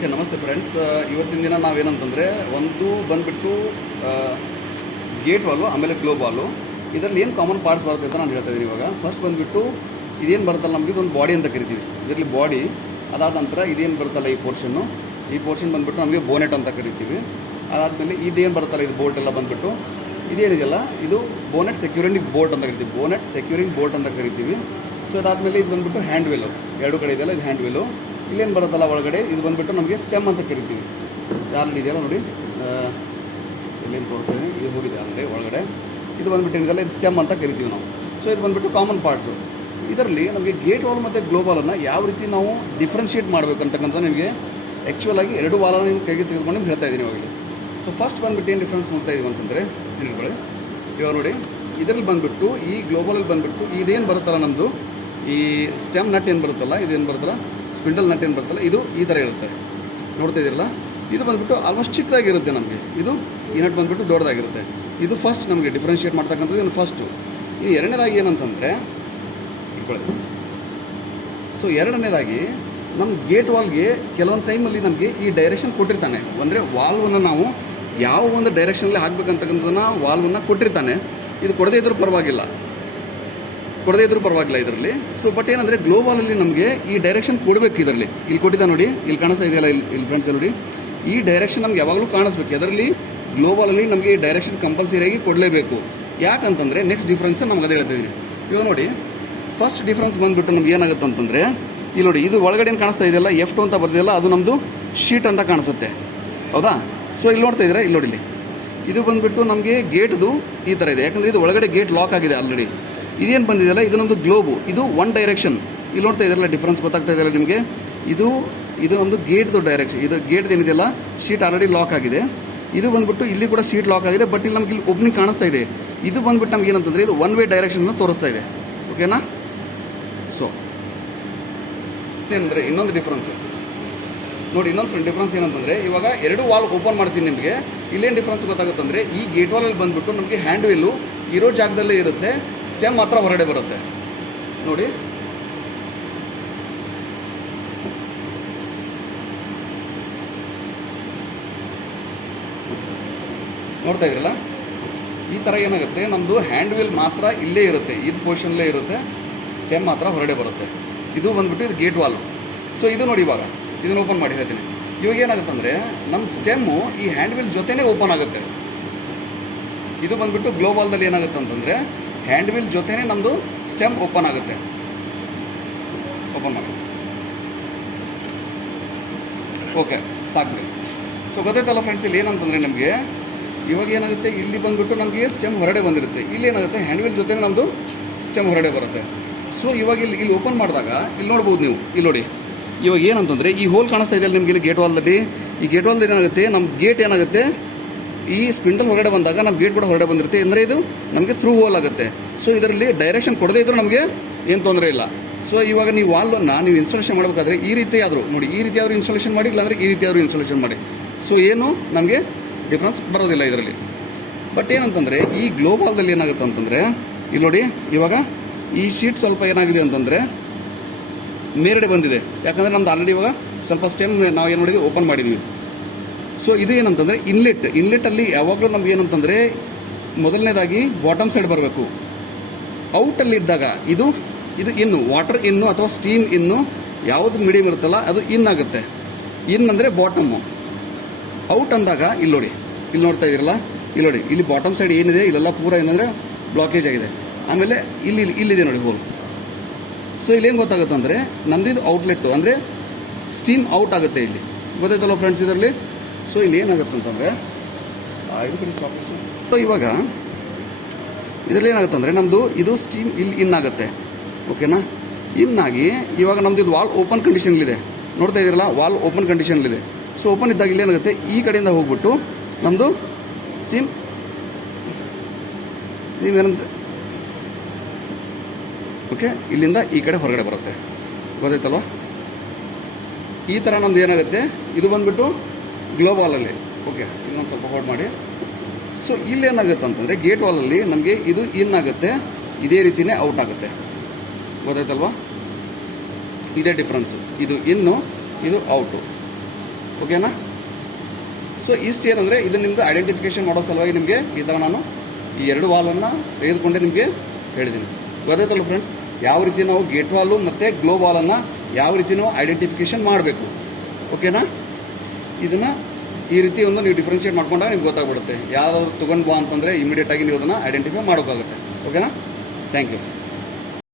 Okay, ನಮಸ್ತೆ friends. ಇವತ್ತಿನ ದಿನ ನಾವೇನಂತಂದರೆ ಒಂದು ಬಂದುಬಿಟ್ಟು ಗೇಟ್ ವಾಲು, ಆಮೇಲೆ ಗ್ಲೋ ವಾಲು. ಇದರಲ್ಲಿ ಏನು ಕಾಮನ್ ಪಾರ್ಟ್ಸ್ ಬರುತ್ತೆ ಅಂತ ನಾನು ಹೇಳ್ತಾ ಇದ್ದೀನಿ. ಇವಾಗ ಫಸ್ಟ್ ಬಂದುಬಿಟ್ಟು ಇದೇನು ಬರುತ್ತಲ್ಲ ನಮಗೆ ಇದೊಂದು ಬಾಡಿ ಅಂತ ಕರಿತೀವಿ. ಇದರಲ್ಲಿ ಬಾಡಿ, ಅದಾದ ನಂತರ ಇದೇನು ಬರುತ್ತಲ್ಲ ಈ ಪೋರ್ಷನ್ ಬಂದುಬಿಟ್ಟು ನಮಗೆ ಬೋನೆಟ್ ಅಂತ ಕರಿತೀವಿ. ಅದಾದಮೇಲೆ ಇದೇನು ಬರುತ್ತಲ್ಲ ಇದು ಬೋಲ್ಟ್ ಎಲ್ಲ ಬಂದುಬಿಟ್ಟು ಇದೇನಿದೆಯಲ್ಲ ಇದು ಬೋನೆಟ್ ಸೆಕ್ಯೂರಿಂಗ್ ಬೋಲ್ಟ್ ಅಂತ ಕರಿತೀವಿ. ಬೋನೆಟ್ ಸೆಕ್ಯೂರಿಂಗ್ ಬೋಲ್ಟ್ ಅಂತ ಕರಿತೀವಿ. ಸೊ ಅದಾದಮೇಲೆ ಇದು ಬಂದುಬಿಟ್ಟು ಹ್ಯಾಂಡ್ ವೀಲು, ಎರಡು ಕಡೆ ಇದೆಯಲ್ಲ ಇದು ಹ್ಯಾಂಡ್ ವೀಲು. ಇಲ್ಲೇನು ಬರುತ್ತಲ್ಲ ಒಳಗಡೆ ಇದು ಬಂದುಬಿಟ್ಟು ನಮಗೆ ಸ್ಟೆಮ್ ಅಂತ ಕರಿತೀವಿ. ಯಾರಲ್ಲಿ ಇದೆಯಲ್ಲ ನೋಡಿ, ಇಲ್ಲೇನು ತೋರಿಸ್ತೀನಿ, ಇದು ಹೋಗಿದೆ ಅಂದರೆ ಒಳಗಡೆ ಇದು ಬಂದುಬಿಟ್ಟು ಏನಿದೆಲ್ಲ ಇದು ಸ್ಟೆಮ್ ಅಂತ ಕರಿತೀವಿ ನಾವು. ಸೊ ಇದು ಬಂದುಬಿಟ್ಟು ಕಾಮನ್ ಪಾರ್ಟ್ಸು. ಇದರಲ್ಲಿ ನಮಗೆ ಗೇಟ್ ವಾಲ್ ಮತ್ತು ಗ್ಲೋ ವಾಲನ್ನು ಯಾವ ರೀತಿ ನಾವು ಡಿಫ್ರೆನ್ಷಿಯೇಟ್ ಮಾಡಬೇಕು ಅಂತಕ್ಕಂಥ ನಿಮಗೆ ಆ್ಯಕ್ಚುಲಾಗಿ ಎರಡು ವಾಲನ್ನು ನೀವು ಕೈಗೆ ತೆಗೆದುಕೊಂಡು ನಿಮ್ಗೆ ಹೇಳ್ತಾ ಇದ್ದೀನಿ ಇವಾಗಲೇ. ಸೊ ಫಸ್ಟ್ ಬಂದುಬಿಟ್ಟು ಏನು ಡಿಫ್ರೆನ್ಸ್ ನೋಡ್ತಾ ಇದೀವಿ ಅಂತಂದರೆ ತಿಳ್ಕೊಳ್ಳಿ. ಇವಾಗ ನೋಡಿ, ಇದರಲ್ಲಿ ಬಂದುಬಿಟ್ಟು ಈ ಗ್ಲೋಬಲಲ್ಲಿ ಬಂದುಬಿಟ್ಟು ಇದೇನು ಬರುತ್ತಲ್ಲ ನಮ್ಮದು ಈ ಸ್ಟೆಮ್ ನಟ್ ಏನು ಬರುತ್ತಲ್ಲ, ಇದೇನು ಬರುತ್ತಲ್ಲ ಸ್ಪಿಂಡಲ್ ನಟ್ ಏನು ಬರುತ್ತಲ್ಲ, ಇದು ಈ ಥರ ಇರುತ್ತೆ. ನೋಡ್ತಾ ಇದ್ದೀರಲ್ಲ, ಇದು ಬಂದುಬಿಟ್ಟು ಆಲ್ಮೋಸ್ಟ್ ಚಿಕ್ಕದಾಗಿರುತ್ತೆ ನಮಗೆ. ಇದು ಈ ನಟ್ ಬಂದುಬಿಟ್ಟು ದೊಡ್ಡದಾಗಿರುತ್ತೆ. ಇದು ಫಸ್ಟ್ ನಮಗೆ ಡಿಫ್ರೆನ್ಷಿಯೇಟ್ ಮಾಡ್ತಕ್ಕಂಥದ್ದು ಏನು ಫಸ್ಟು. ಈ ಎರಡನೇದಾಗಿ ಏನಂತಂದರೆ ಇಟ್ಕೊಳ್ಳೋದು. ಸೊ ಎರಡನೇದಾಗಿ ನಮ್ಮ ಗೇಟ್ ವಾಲ್ಗೆ ಕೆಲವೊಂದು ಟೈಮಲ್ಲಿ ನಮಗೆ ಈ ಡೈರೆಕ್ಷನ್ ಕೊಟ್ಟಿರ್ತಾನೆ. ಅಂದರೆ ವಾಲ್ವನ್ನು ನಾವು ಯಾವ ಒಂದು ಡೈರೆಕ್ಷನಲ್ಲಿ ಹಾಕಬೇಕಂತಕ್ಕಂಥದ್ದನ್ನು ವಾಲ್ವನ್ನು ಕೊಟ್ಟಿರ್ತಾನೆ. ಇದು ಕೊಡದೇ ಇದ್ರೂ ಪರವಾಗಿಲ್ಲ ಇದರಲ್ಲಿ. ಸೊ ಬಟ್ ಏನಂದರೆ ಗ್ಲೋಬಾಲಲ್ಲಿ ನಮಗೆ ಈ ಡೈರೆಕ್ಷನ್ ಕೊಡಬೇಕು. ಇದರಲ್ಲಿ ಇಲ್ಲಿ ಕೊಟ್ಟಿದ್ದ ನೋಡಿ, ಇಲ್ಲಿ ಕಾಣಿಸ್ತಾ ಇದೆಯಲ್ಲ, ಇಲ್ಲಿ ಫ್ರೆಂಡ್ಸ್ ನೋಡಿ, ಈ ಡೈರೆಕ್ಷನ್ ನಮ್ಗೆ ಯಾವಾಗಲೂ ಕಾಣಿಸ್ಬೇಕು. ಅದರಲ್ಲಿ ಗ್ಲೋಬಾಲಲ್ಲಿ ನಮಗೆ ಈ ಡೈರೆಕ್ಷನ್ ಕಂಪಲ್ಸರಿಯಾಗಿ ಕೊಡಲೇಬೇಕು. ಯಾಕಂತಂದರೆ ನೆಕ್ಸ್ಟ್ ಡಿಫ್ರೆನ್ಸ್ ನಮ್ಗೆ ಅದೇ ಹೇಳ್ತಿದ್ದೀನಿ. ಇವಾಗ ನೋಡಿ, ಫಸ್ಟ್ ಡಿಫ್ರೆನ್ಸ್ ಬಂದುಬಿಟ್ಟು ನಮ್ಗೆ ಏನಾಗುತ್ತೆ ಅಂತಂದರೆ ಇಲ್ಲಿ ನೋಡಿ, ಇದು ಒಳಗಡೆ ಏನು ಕಾಣಿಸ್ತಾ ಇದೆಯಲ್ಲ F2 ಅಂತ ಬರ್ತಿದೆಯಲ್ಲ, ಅದು ನಮ್ಮದು ಶೀಟ್ ಅಂತ ಕಾಣಿಸುತ್ತೆ, ಹೌದಾ? ಸೊ ಇಲ್ಲಿ ನೋಡ್ತಾ ಇದ್ದೀರಾ, ಇಲ್ಲಿ ನೋಡಿ, ಇದು ಬಂದುಬಿಟ್ಟು ನಮಗೆ ಗೇಟ್ದು ಈ ಥರ ಇದೆ. ಯಾಕಂದರೆ ಇದು ಒಳಗಡೆ ಗೇಟ್ ಲಾಕ್ ಆಗಿದೆ ಆಲ್ರೆಡಿ. ಇದೇನು ಬಂದಿದೆಯಲ್ಲ ಇದು ನಮ್ಮದು ಗ್ಲೋಬು, ಇದು ಒನ್ ಡೈರೆಕ್ಷನ್. ಇಲ್ಲಿ ನೋಡ್ತಾ ಇದ್ದಾರಲ್ಲ ಡಿಫ್ರೆನ್ಸ್ ಗೊತ್ತಾಗ್ತಾ ಇದೆಯಲ್ಲ ನಿಮಗೆ. ಇದು ನಮ್ಮದು ಗೇಟ್ದು ಡೈರೆಕ್ಷನ್. ಇದು ಗೇಟ್ದು ಏನಿದೆಯಲ್ಲ ಶೀಟ್ ಆಲ್ರೆಡಿ ಲಾಕ್ ಆಗಿದೆ. ಇದು ಬಂದುಬಿಟ್ಟು ಇಲ್ಲಿ ಕೂಡ ಶೀಟ್ ಲಾಕ್ ಆಗಿದೆ. ಬಟ್ ಇಲ್ಲಿ ನಮಗೆ ಇಲ್ಲಿ ಓಪನಿಂಗ್ ಕಾಣಿಸ್ತಾ ಇದೆ. ಇದು ಬಂದುಬಿಟ್ಟು ನಮ್ಗೆ ಏನಂತಂದರೆ ಇದು ಒನ್ ವೇ ಡೈರೆಕ್ಷನ್ನ ತೋರಿಸ್ತಾ ಇದೆ. ಓಕೆನಾ? ಸೊ ಏನಂದರೆ ಇನ್ನೊಂದು ಡಿಫ್ರೆನ್ಸ್ ನೋಡಿ, ಇನ್ನೊಂದು ಡಿಫ್ರೆನ್ಸ್ ಏನಂತಂದರೆ ಇವಾಗ ಎರಡು ವಾಲ್ ಓಪನ್ ಮಾಡ್ತೀನಿ ನಿಮಗೆ. ಇಲ್ಲೇನು ಡಿಫ್ರೆನ್ಸ್ ಗೊತ್ತಾಗುತ್ತೆ ಅಂದರೆ ಈ ಗೇಟ್ ವಾಲಲ್ಲಿ ಬಂದುಬಿಟ್ಟು ನಮಗೆ ಹ್ಯಾಂಡ್ ವೀಲು ಇರೋ ಜಾಗದಲ್ಲೇ ಇರುತ್ತೆ, ಸ್ಟೆಮ್ ಮಾತ್ರ ಹೊರಗಡೆ ಬರುತ್ತೆ. ನೋಡಿ, ನೋಡ್ತಾ ಇದ್ರಲ್ಲ, ಈ ಥರ ಏನಾಗುತ್ತೆ, ನಮ್ಮದು ಹ್ಯಾಂಡ್ ವೀಲ್ ಮಾತ್ರ ಇಲ್ಲೇ ಇರುತ್ತೆ, ಇದು ಪೊಸಿಷನ್ಲೇ ಇರುತ್ತೆ, ಸ್ಟೆಮ್ ಮಾತ್ರ ಹೊರಗಡೆ ಬರುತ್ತೆ. ಇದು ಬಂದುಬಿಟ್ಟು ಇದು ಗೇಟ್ ವಾಲು. ಸೊ ಇದು ನೋಡಿ, ಇವಾಗ ಇದನ್ನು ಓಪನ್ ಮಾಡಿ ಹೇಳ್ತೀನಿ. ಇವಾಗ ಏನಾಗುತ್ತೆ ಅಂದರೆ ನಮ್ಮ ಸ್ಟೆಮ್ಮು ಈ ಹ್ಯಾಂಡ್ ವೀಲ್ ಜೊತೆನೇ ಓಪನ್ ಆಗುತ್ತೆ. ಇದು ಬಂದುಬಿಟ್ಟು ಗ್ಲೋಬಾಲ್ದಲ್ಲಿ ಏನಾಗುತ್ತೆ ಅಂತಂದರೆ ಹ್ಯಾಂಡ್ ವೀಲ್ ಜೊತೆನೇ ನಮ್ಮದು ಸ್ಟೆಮ್ ಓಪನ್ ಆಗುತ್ತೆ. ಓಪನ್ ಮಾಡಿ, ಓಕೆ, ಸಾಕು. ಸೊ ಗೊತ್ತಾಯ್ತಲ್ಲ ಫ್ರೆಂಡ್ಸ್, ಇಲ್ಲಿ ಏನಂತಂದರೆ ನಮಗೆ ಇವಾಗ ಏನಾಗುತ್ತೆ, ಇಲ್ಲಿ ಬಂದುಬಿಟ್ಟು ನಮಗೆ ಸ್ಟೆಮ್ ಹೊರಗಡೆ ಬಂದಿರುತ್ತೆ. ಇಲ್ಲಿ ಏನಾಗುತ್ತೆ, ಹ್ಯಾಂಡ್ ವೀಲ್ ಜೊತೆನೇ ನಮ್ಮದು ಸ್ಟೆಮ್ ಹೊರಗಡೆ ಬರುತ್ತೆ. ಸೊ ಇವಾಗ ಇಲ್ಲಿ ಓಪನ್ ಮಾಡಿದಾಗ ಇಲ್ಲಿ ನೋಡ್ಬೋದು ನೀವು, ಇಲ್ಲಿ ನೋಡಿ, ಇವಾಗ ಏನಂತಂದರೆ ಈ ಹೋಲ್ ಕಾಣಿಸ್ತಾ ಇದೆಯಲ್ಲ ನಿಮಗೆ ಇಲ್ಲಿ ಗೇಟ್ ವಾಲ್ದಲ್ಲಿ. ಈ ಗೇಟ್ ವಾಲ್ದಲ್ಲಿ ಏನಾಗುತ್ತೆ, ನಮ್ಮ ಗೇಟ್ ಏನಾಗುತ್ತೆ, ಈ ಸ್ಪಿಂಡಲ್ ಹೊರಗಡೆ ಬಂದಾಗ ನಮ್ಮ ಗೇಟ್ ಕೂಡ ಹೊರಗಡೆ ಬಂದಿರುತ್ತೆ. ಅಂದರೆ ಇದು ನಮಗೆ ಥ್ರೂ ಹೋಲ್ ಆಗುತ್ತೆ. ಸೊ ಇದರಲ್ಲಿ ಡೈರೆಕ್ಷನ್ ಕೊಡದೇ ಇದ್ರೂ ನಮಗೆ ಏನು ತೊಂದರೆ ಇಲ್ಲ. ಸೊ ಇವಾಗ ನೀವು ವಾಲ್ವನ್ನು ನೀವು ಇನ್ಸ್ಟಾಲೇಷನ್ ಮಾಡಬೇಕಾದ್ರೆ ಈ ರೀತಿ ಆದರೂ ನೋಡಿ, ಈ ರೀತಿ ಆದರೂ ಇನ್ಸ್ಟಾಲೇಷನ್ ಮಾಡಿ, ಇಲ್ಲಾಂದರೆ ಈ ರೀತಿ ಆದರೂ ಇನ್ಸ್ಟಾಲೇಷನ್ ಮಾಡಿ. ಸೊ ಏನು ನಮಗೆ ಡಿಫ್ರೆನ್ಸ್ ಬರೋದಿಲ್ಲ ಇದರಲ್ಲಿ. ಬಟ್ ಏನಂತಂದರೆ ಈ ಗ್ಲೋಬಾಲ್ದಲ್ಲಿ ಏನಾಗುತ್ತೆ ಅಂತಂದರೆ ಇಲ್ಲಿ ನೋಡಿ, ಇವಾಗ ಈ ಶೀಟ್ ಸ್ವಲ್ಪ ಏನಾಗಿದೆ ಅಂತಂದರೆ ಮೇಲ್ಗಡೆ ಬಂದಿದೆ. ಯಾಕಂದರೆ ನಮ್ದು ಆಲ್ರೆಡಿ ಇವಾಗ ಸ್ವಲ್ಪ ಸ್ಟೆಮ್ ನಾವು ಏನು ಮಾಡಿದ್ವಿ, ಓಪನ್ ಮಾಡಿದ್ವಿ. ಸೊ ಇದು ಏನಂತಂದರೆ ಇನ್ಲೆಟ್ಟಲ್ಲಿ ಯಾವಾಗಲೂ ನಮ್ಗೆ ಏನಂತಂದರೆ ಮೊದಲನೇದಾಗಿ ಬಾಟಮ್ ಸೈಡ್ ಬರಬೇಕು. ಔಟಲ್ಲಿದ್ದಾಗ ಇದು ಇನ್ನು ವಾಟರ್ ಇನ್ನು ಅಥವಾ ಸ್ಟೀಮ್ ಇನ್ನು ಯಾವುದು ಮೀಡಿಯಮ್ ಇರುತ್ತಲ್ಲ ಅದು ಇನ್ ಆಗುತ್ತೆ. ಇನ್ ಅಂದರೆ ಬಾಟಮ್ಮು. ಔಟ್ ಅಂದಾಗ ಇಲ್ಲಿ ನೋಡಿ, ಇಲ್ಲಿ ನೋಡ್ತಾ ಇದ್ದೀರಲ್ಲ, ಇಲ್ಲಿ ನೋಡಿ, ಇಲ್ಲಿ ಬಾಟಮ್ ಸೈಡ್ ಏನಿದೆ ಇಲ್ಲೆಲ್ಲ ಪೂರ ಏನಂದರೆ ಬ್ಲಾಕೇಜ್ ಆಗಿದೆ. ಆಮೇಲೆ ಇಲ್ಲಿದೆ ನೋಡಿ ಹೋಲ್. ಸೊ ಇಲ್ಲೇನು ಗೊತ್ತಾಗುತ್ತೆ ಅಂದರೆ ನಮ್ಮದು ಔಟ್ಲೆಟ್ಟು ಅಂದರೆ ಸ್ಟೀಮ್ ಔಟ್ ಆಗುತ್ತೆ ಇಲ್ಲಿ. ಗೊತ್ತಾಯ್ತಲ್ಲ ಫ್ರೆಂಡ್ಸ್ ಇದರಲ್ಲಿ. ಸೊ ಇಲ್ಲಿ ಏನಾಗುತ್ತೆ ಅಂತಂದರೆ ಇದು ಕಡೆ ಚಾಪೀಸು. ಸೊ ಇವಾಗ ಇದರಲ್ಲಿ ಏನಾಗುತ್ತೆ ಅಂದರೆ ನಮ್ಮದು ಇದು ಸ್ಟೀಮ್ ಇಲ್ಲಿ ಇನ್ ಆಗುತ್ತೆ. ಓಕೆನಾ? ಇನ್ನಾಗಿ ಇವಾಗ ನಮ್ಮದು ಇದು ವಾಲ್ ಓಪನ್ ಕಂಡೀಷನ್ಲಿದೆ. ನೋಡ್ತಾ ಇದ್ದೀರಲ್ಲ, ವಾಲ್ ಓಪನ್ ಕಂಡೀಷನ್ಲಿದೆ. ಸೊ ಓಪನ್ ಇದ್ದಾಗ ಇಲ್ಲಿ ಏನಾಗುತ್ತೆ, ಈ ಕಡೆಯಿಂದ ಹೋಗ್ಬಿಟ್ಟು ನಮ್ಮದು ಸ್ಟೀಮ್ ಏನಂತ ಓಕೆ ಇಲ್ಲಿಂದ ಈ ಕಡೆ ಹೊರಗಡೆ ಬರುತ್ತೆ. ಗೊತ್ತಾಯ್ತಲ್ವ? ಈ ಥರ ನಮ್ಮದು ಏನಾಗುತ್ತೆ, ಇದು ಬಂದುಬಿಟ್ಟು ಗ್ಲೋಬಾಲಲ್ಲಿ. ಓಕೆ, ಇನ್ನೊಂದು ಸ್ವಲ್ಪ ಹೋಲ್ಡ್ ಮಾಡಿ. ಸೊ ಇಲ್ಲೇನಾಗುತ್ತೆ ಅಂತಂದರೆ ಗೇಟ್ ವಾಲಲ್ಲಿ ನಮಗೆ ಇದು ಇನ್ ಆಗುತ್ತೆ, ಇದೇ ರೀತಿಯೇ ಔಟ್ ಆಗುತ್ತೆ. ಗೊತ್ತಾಯ್ತಲ್ವ? ಇದೇ ಡಿಫ್ರೆನ್ಸು. ಇದು ಇನ್ನು, ಇದು ಔಟು. ಓಕೆನಾ. ಸೊ ಇಷ್ಟು ಏನಂದರೆ ಇದು ನಿಮ್ಮದು ಐಡೆಂಟಿಫಿಕೇಷನ್ ಮಾಡೋ ಸಲುವಾಗಿ ನಿಮಗೆ ಈ ಥರ ನಾನು ಈ 2 ವಾಲನ್ನು ತೆಗೆದುಕೊಂಡೆ ನಿಮಗೆ ಹೇಳಿದ್ದೀನಿ. ಗೊತ್ತಾಯ್ತಲ್ಲ ಫ್ರೆಂಡ್ಸ್, ಯಾವ ರೀತಿ ನಾವು ಗೇಟ್ ವಾಲು ಮತ್ತು ಗ್ಲೋ ವಾಲನ್ನು ಯಾವ ರೀತಿ ನಾವು ಐಡೆಂಟಿಫಿಕೇಷನ್ ಮಾಡಬೇಕು. ಓಕೆನಾ. ಇದನ್ನು ಈ ರೀತಿ ಒಂದು ನೀವು ಡಿಫ್ರೆನ್ಷಿಯೇಟ್ ಮಾಡ್ಕೊಂಡಾಗ ನಿಮ್ಗೆ ಗೊತ್ತಾಗ್ಬಿಡುತ್ತೆ. ಯಾರಾದರೂ ತೊಗೊಂಡು ಬಾ ಅಂತಂದರೆ ಇಮಿಡಿಯೇಟಾಗಿ ನೀವು ಅದನ್ನು ಐಡೆಂಟಿಫೈ ಮಾಡೋಕ್ಕಾಗುತ್ತೆ. ಓಕೆನಾ. Thank you.